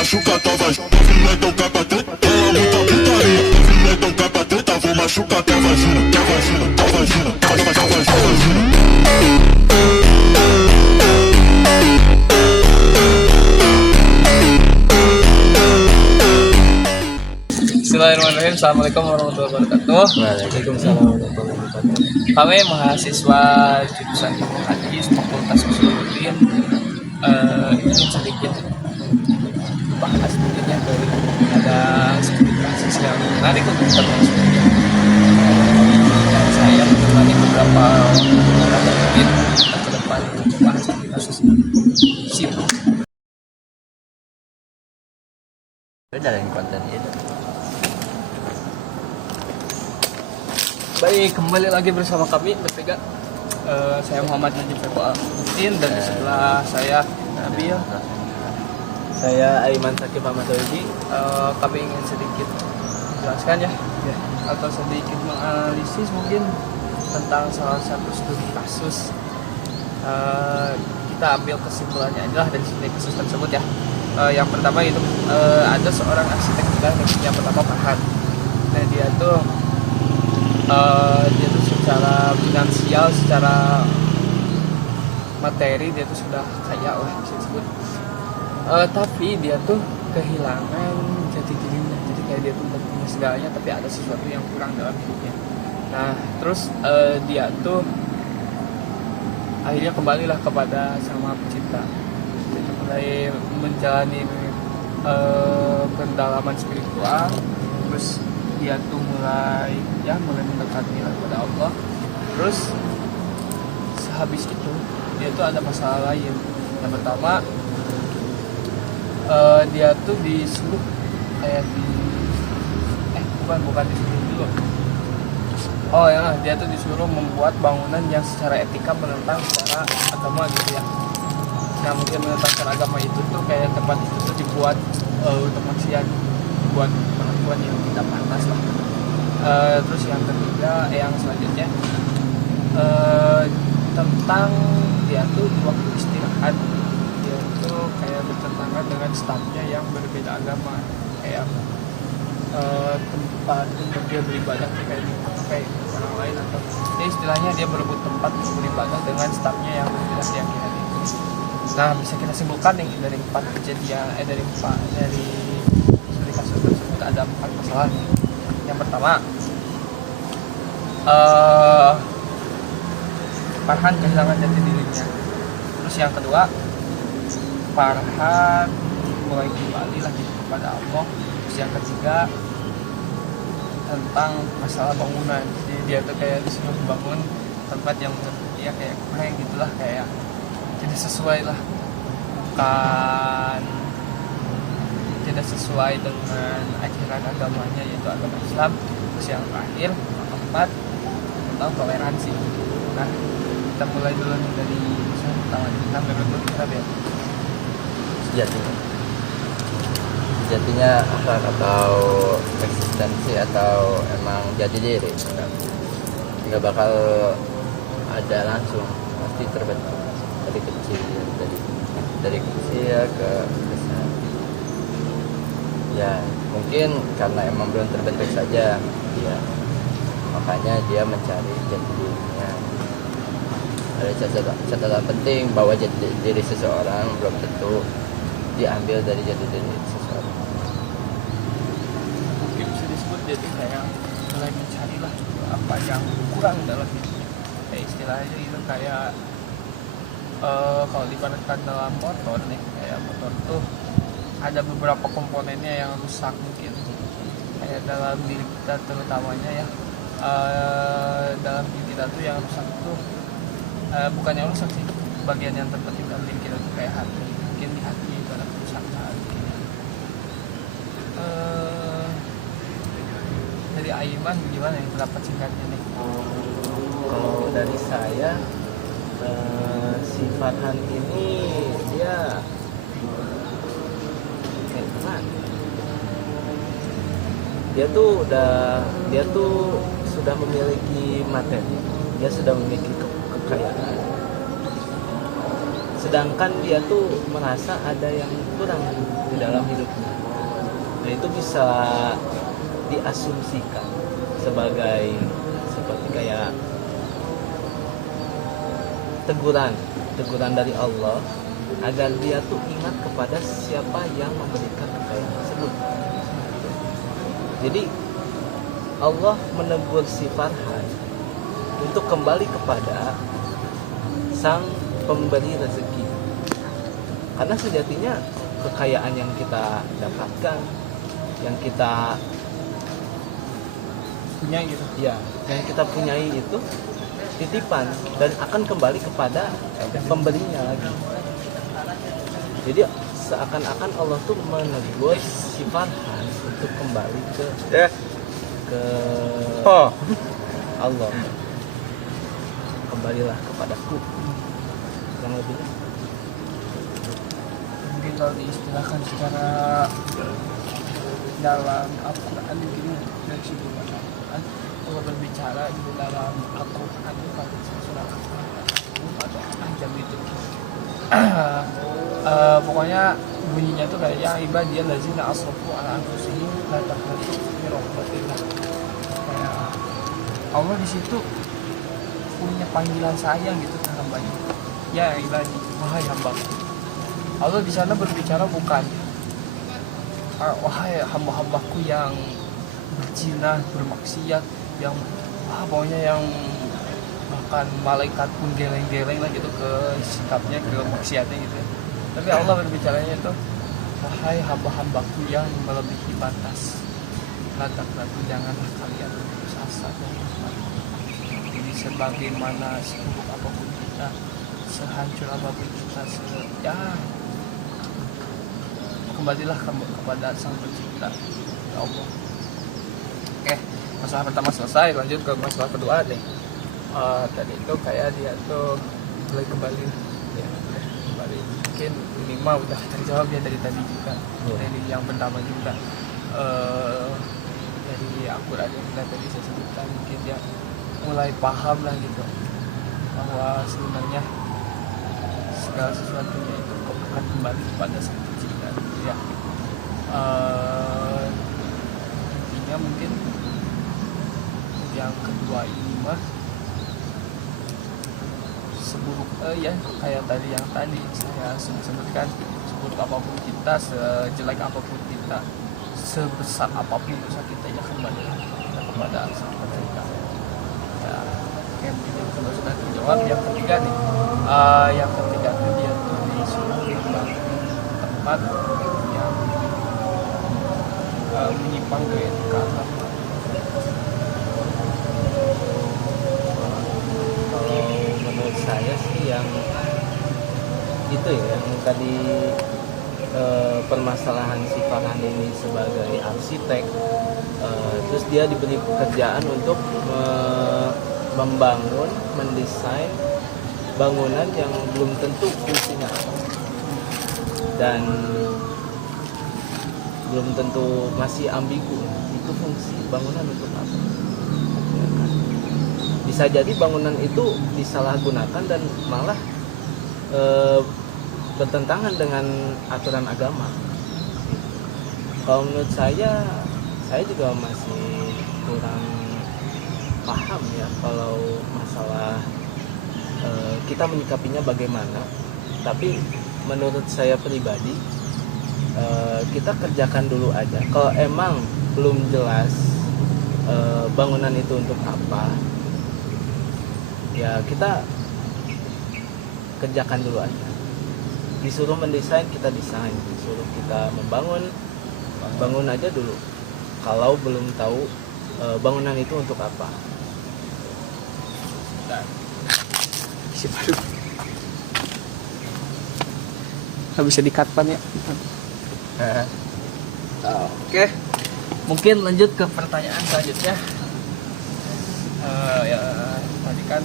machucar tua vagina. Filé teu capateta, ela muita putaria. Filé teu capateta, vou machucar tua vagina. Tua vagina, tua vagina, tua vagina. Bismillahirrahmanirrahim. Assalamualaikum warahmatullahi wabarakatuh. Waalaikumsalam warahmatullahi wabarakatuh. Kami mahasiswa jurusan Ilmu Hadis Fakultas Usuluddin ingin sedikit bahas mungkin ya dari ada sedikit kasus yang menarik untuk kita bahas. Dan saya menemani beberapa mungkin ke depan untuk membahas kasus ini. Siap. Beda dengan konten itu. Baik, kembali lagi bersama kami bertiga. Saya Muhammad Najib Febu'al-Mutin dan di sebelah saya Nabil. Saya Aiman Sakif Ahmad Dodi. Kami ingin sedikit menjelaskan ya, atau sedikit menganalisis mungkin tentang salah satu studi kasus. Kita ambil kesimpulannya adalah dari studi kasus tersebut ya. Yang pertama itu ada seorang arsitek juga yang pertama Farhan. Nah dia tuh secara finansial, secara materi dia tuh sudah kaya lah bisa disebut. Tapi dia tuh kehilangan jati dirinya. Jadi kayak dia tuh punya segalanya tapi ada sesuatu yang kurang dalam hidupnya. Nah terus dia tuh akhirnya kembalilah kepada sama pencipta. Dia mulai menjalani pendalaman spiritual. Terus dia tuh mulai mendekati kepada Allah. Terus sehabis itu dia tuh ada masalah lain. Yang pertama dia tuh disuruh kayak bukan disuruh dulu. Oh ya, dia tuh disuruh membuat bangunan yang secara etika menentang secara agama gitu ya. Nah mungkin menentang secara agama itu tuh kayak tempat itu tuh dibuat untuk maksiat, buat pengakuan yang tidak pantas lah. Terus yang ketiga, yang selanjutnya tentang dia tuh di waktu istirahat dia tuh kayak bertentangan dengan stafnya yang berbeda agama, kayak tempat untuk dia beribadah kayak di kafe orang lain, atau ya istilahnya dia berebut tempat beribadah dengan stafnya yang berbeda keyakinan itu. Nah bisa kita simpulkan nih dari empat kejadian dari studi kasus tersebut ada 4 masalah. Yang pertama Farhan kehilangan jati dirinya. Terus yang kedua Farhan mulai kembali lagi kepada Allah. Terus yang ketiga tentang masalah bangunan. Jadi dia tuh kayak disuruh bangun tempat yang menurut dia kayak kurang gitulah, kayak tidak sesuai lah, bukan tidak sesuai dengan ajaran agamanya yaitu agama Islam. Terus yang terakhir keempat tentang toleransi. Nah kita mulai dulu nih dari yang pertama. Kita menurut kita ya Sejatinya akhlak atau eksistensi atau emang jati diri nggak bakal ada langsung, pasti terbentuk dari kecil ke besar. Ya mungkin karena emang belum terbentuk saja ya, makanya dia mencari jati dirinya. Ada catatan penting bahwa jati diri seseorang belum tentu diambil dari jati diri seseorang. mungkin bisa disebut jadi kayak mulai mencari lah apa yang kurang dalam hidupnya. Kayak istilahnya itu kayak kalau dipadatkan dalam motor nih, kayak motor tuh ada beberapa komponennya yang rusak mungkin, kayak dalam diri kita terutamanya ya. Dalam diri kita tuh yang rusak tuh bukan yang rusak sih, bagian yang terpenting dalam diri kita tuh kayak hati. Mungkin di hati itu ada kerusakan. Dari Aiman gimana yang pendapat singkatnya nih? Kalau dari saya, si Farhan ini dia sudah memiliki materi, dia sudah memiliki kekayaan. sedangkan dia tuh merasa ada yang kurang di dalam hidupnya. Nah itu bisa diasumsikan sebagai seperti kayak teguran dari Allah agar dia tuh ingat kepada siapa yang memberikan kekayaan tersebut. Jadi Allah menegur si Farhan untuk kembali kepada sang pemberi rezeki. Karena sejatinya kekayaan yang kita dapatkan, yang kita punya gitu ya, yang kita punyai itu titipan dan akan kembali kepada pemberinya lagi. Jadi seakan-akan Allah tuh menegur si Farhan untuk kembali ke Allah. Kembalilah kepadaku. Yang lebihnya mungkin kalau diistilahkan secara dalam Al-Quran mungkin dari segi Al-Quran Allah berbicara di dalam Al-Quran itu kalau surah Al-Quran atau Al-Anjam itu pokoknya bunyinya tuh kayak ya ibadiyal ladzina asrafu ala anfusihim la taqnatu min rahmatillah. Kayak Allah di situ punya panggilan sayang gitu ke hambanya. Ya ibadi, wahai hamba. Allah di sana berbicara bukan wahai hamba-hambaku yang berzina, bermaksiat, yang pokoknya yang bahkan malaikat pun geleng-geleng lah gitu ke sikapnya, ke maksiatnya gitu. Tapi Allah berbicaranya itu wahai hamba-hambaku yang melebihi batas. Lantak-lantak janganlah kalian putus asa dan jadi sebagaimana seburuk apapun kita, sehancur apapun kita, kembalilah kepada Sang Pencipta, ya Allah. Oke, masalah pertama selesai, lanjut ke masalah kedua deh. Tadi itu kayak dia tuh mulai kembali mungkin minimal udah terjawab ya dari tadi juga, dari yang pertama juga, dari Al-Quran yang tadi saya sebutkan, mungkin dia mulai paham lah gitu bahwa sebenarnya segala sesuatunya itu akan kembali kepada Sang Pencipta ya. Intinya mungkin yang kedua ini mah seburuk ya kayak tadi yang tadi saya sebutkan, seburuk apapun kita, sejelek apapun kita, sebesar apapun dosa kita, ya kembali kita kepada Sang Pencipta ya. Oke, mungkin yang kedua sudah terjawab. Yang ketiga nih, yang ketiga itu dia tuh disuruh kembali tempat yang menyimpang ke agama. Saya sih yang itu ya, yang tadi permasalahan si Farhan ini sebagai arsitek, terus dia diberi pekerjaan untuk membangun, mendesain bangunan yang belum tentu fungsinya apa dan belum tentu, masih ambigu itu fungsi bangunan untuk apa. Bisa jadi bangunan itu disalahgunakan dan malah bertentangan dengan aturan agama. Kalau menurut saya juga masih kurang paham ya kalau masalah kita menyikapinya bagaimana. Tapi menurut saya pribadi, kita kerjakan dulu aja. Kalau emang belum jelas bangunan itu untuk apa, ya kita kerjakan dulu aja. Disuruh mendesain, kita desain. Disuruh kita membangun, bangun aja dulu. Kalau belum tahu bangunan itu untuk apa. Nggak bisa di-cut pan ya. Oke, mungkin lanjut ke pertanyaan selanjutnya. Ya tadi kan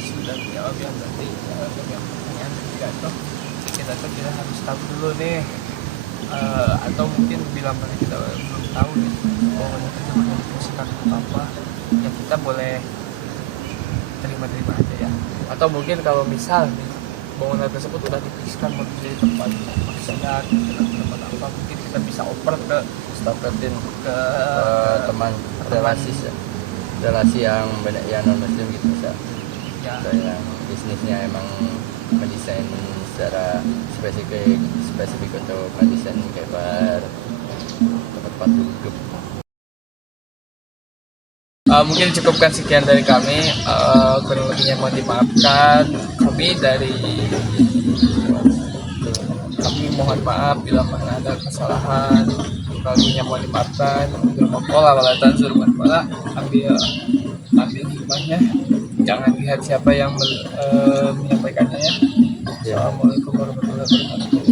sudah dijawab ya, berarti yang pertanyaan ketiga itu kita harus tahu dulu nih, atau mungkin bila mana kita belum tahu nih bangunan tersebut difungsikan untuk apa, ya kita boleh terima aja ya. Atau mungkin kalau misal bangunan tersebut udah dipikirkan mau jadi tempat maksiat, tempat apa, mungkin kita bisa oper ke Stafetin ke teman relasi yang banyak yang non muslim gitu bisa. ya Ada yang bisnisnya emang mendesain secara spesifik untuk mendesain kayak bar, tempat duduk. mungkin cukupkan sekian dari kami. Kurang lebihnya mohon dimaafkan. Kami mohon maaf bila mana ada kesalahan. Kurang lebihnya mohon dimaafkan. Pola walatan suruh pola ambil hikmahnya. Jangan lihat siapa yang menyampaikannya. Ya. Assalamualaikum warahmatullahi wabarakatuh.